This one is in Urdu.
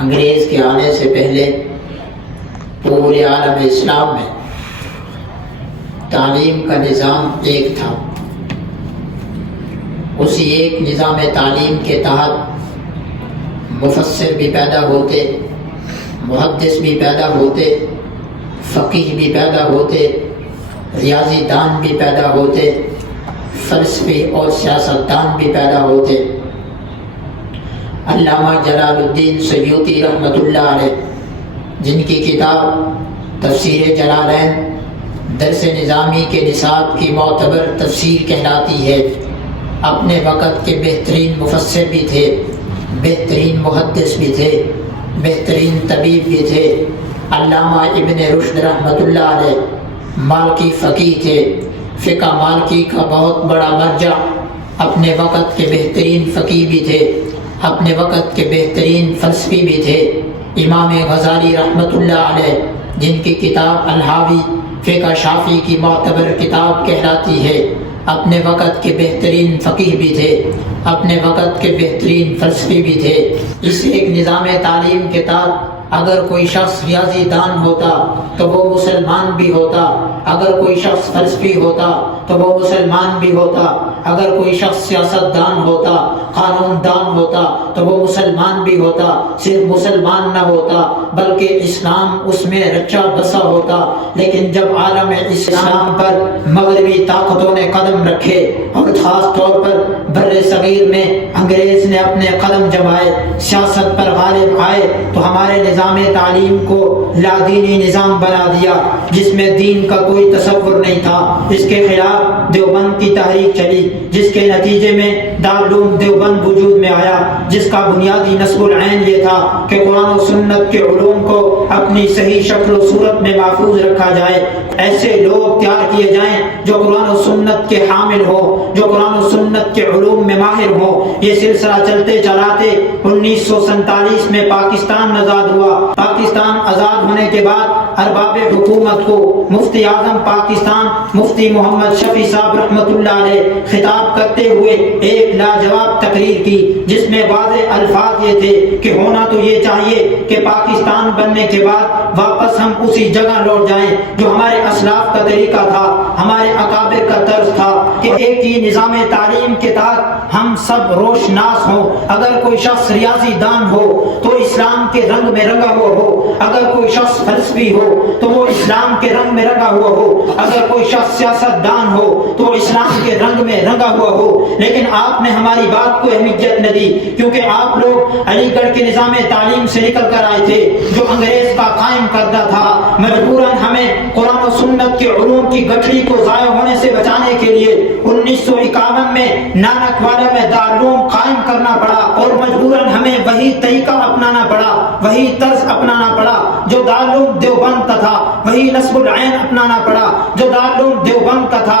انگریز کے آنے سے پہلے پورے عالم اسلام میں تعلیم کا نظام ایک تھا۔ اسی ایک نظام تعلیم کے تحت مفسر بھی پیدا ہوتے، محدث بھی پیدا ہوتے، فقیہ بھی پیدا ہوتے، ریاضی دان بھی پیدا ہوتے، فلسفی اور سیاستدان بھی پیدا ہوتے۔ علامہ جلال الدین سیوطی رحمۃ اللہ علیہ، جن کی کتاب تفسیر جلالین درس نظامی کے نصاب کی معتبر تفسیر کہلاتی ہے، اپنے وقت کے بہترین مفسر بھی تھے، بہترین محدث بھی تھے، بہترین طبیب بھی تھے۔ علامہ ابن رشد رحمۃ اللہ علیہ مالکی فقیہ تھے، فقہ مالکی کا بہت بڑا مرجع، اپنے وقت کے بہترین فقیہ بھی تھے، اپنے وقت کے بہترین فلسفی بھی تھے۔ امام غزالی رحمۃ اللہ علیہ، جن کی کتاب الحاوی فقہ شافعی کی معتبر کتاب کہلاتی ہے، اپنے وقت کے بہترین فقیہ بھی تھے، اپنے وقت کے بہترین فلسفی بھی تھے۔ اس ایک نظام تعلیم کے تحت اگر کوئی شخص ریاضی دان ہوتا تو وہ مسلمان بھی ہوتا، اگر کوئی شخص فلسفی ہوتا تو وہ مسلمان بھی ہوتا، اگر کوئی شخص سیاست دان ہوتا، قانون دان ہوتا تو وہ مسلمان بھی ہوتا۔ صرف مسلمان نہ ہوتا بلکہ اسلام اس میں رچا بسا ہوتا۔ لیکن جب عالم اسلام پر مغربی طاقتوں نے قدم رکھے اور خاص طور پر بر صغیر میں انگریز نے اپنے قدم جمائے، سیاست پر غالب آئے، تو ہمارے نظام تعلیم کو لادینی نظام بنا دیا، جس میں دین کا کوئی تصور نہیں تھا۔ اس کے خلاف دیوبند کی تحریک چلی، جس کے نتیجے میں دارالعلوم دیوبند وجود میں آیا، جس کا بنیادی نصب العین یہ تھا کہ قرآن و سنت کے علوم کو اپنی صحیح شکل و صورت میں محفوظ رکھا جائے، ایسے لوگ تیار کیے جائیں جو قرآن و سنت کے حامل ہو، جو قرآن و سنت کے علوم میں ماہر ہو۔ یہ سلسلہ چلتے چلاتے 1947 میں پاکستان آزاد ہوا۔ پاکستان آزاد ہونے کے بعد ارباب حکومت کو مفتی اعظم پاکستان مفتی محمد شفیع صاحب رحمۃ اللہ علیہ خطاب کرتے ہوئے ایک لاجواب تقریر کی، جس میں واضح الفاظ یہ تھے کہ ہونا تو یہ چاہیے کہ پاکستان بننے کے بعد واپس ہم اسی جگہ لوٹ جائیں جو ہمارے اسلاف کا طریقہ تھا، ہمارے اکابر کا طرز تھا، کہ ایک ہی نظام تعلیم کے تحت ہم سب روشناس ہوں۔ اگر کوئی شخص ریاضی دان ہو تو اسلام کے رنگ میں رنگا ہوا ہو، اگر کوئی شخص فلسفی ہو تو وہ اسلام کے رنگ میں رنگا ہوا ہو، اگر کوئی شخص سیاست دان ہو تو اسلام کے رنگ میں رنگا ہوا ہو۔ لیکن آپ نے ہماری بات کو اہمیت نہ دی، کیونکہ آپ لوگ علی گڑھ کے نظام تعلیم سے نکل کر آئے تھے جو انگریز کا قائم کردہ تھا۔ مجبوراً ہمیں قرآن و سنت کے علوم کی گٹھڑی کو ضائع ہونے سے بچانے کے لیے 1951 میں نانک والا میں دارالعلوم قائم کرنا پڑا، اور مجبوراً ہمیں وہی طریقہ اپنانا پڑا، وہی طرز اپنانا پڑا جو دارالعلوم دیوبند کا تھا، وہی نصب العین اپنانا پڑا جو دارالعلوم دیوبند کا تھا۔